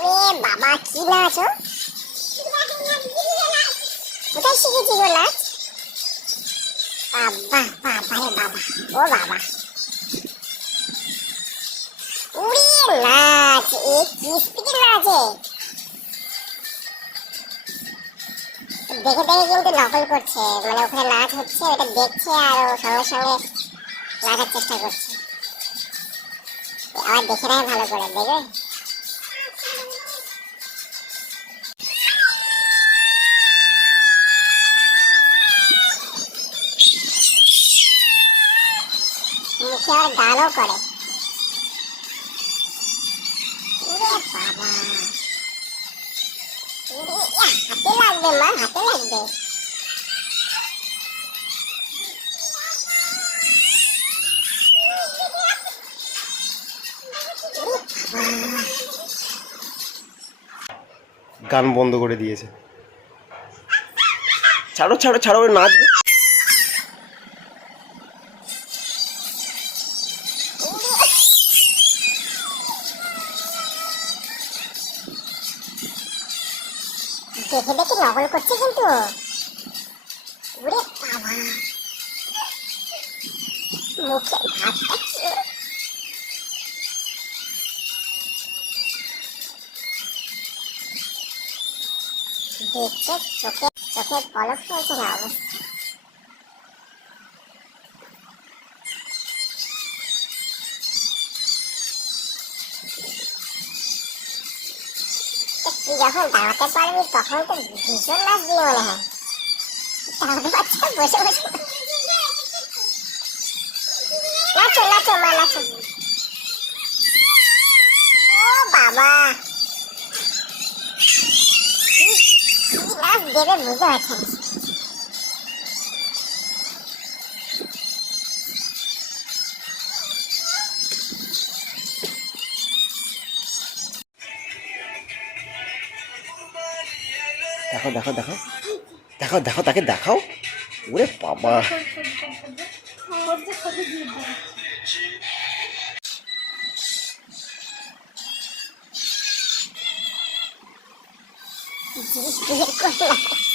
কি নাচ, ও? কোথায় শিখেছিস ও নাচ? বাবা বাবা রে বাবা, ও বাবা। উড়িয়ে নাচ, এ কি স্পিডে নাচে দেখে দেখে কিন্তু নকল করছে মানে ওখানে নাচ হচ্ছে ওটা দেখছে আর ও সঙ্গে সঙ্গে নাচার চেষ্টা করছে। আবার দেখে নেয় ভালো করে, দেখবে? আর গানও করে। হাতে লাগবে মা হাতে লাগবে। গান বন্ধ করে দিয়েছে। ছাড়ো ছাড়ো ছাড়ো নাচবে দেখে দেখে নকল করছে কিন্তু? ওরে বাবা। মুখে দেখছে চোখে চোখে পলক ফেলছে না অবস্থা। তুই যখন দাঁড়াতে পারবি তখন তো ভীষণ নাচবি মনে হয়। মা, নাচো। ও বাবা। নাচ দেবে বুঝতে পারছি দেখো দেখো দেখো। দেখো দেখো তাকে দেখাও। ওরে বাবা। বের করলাম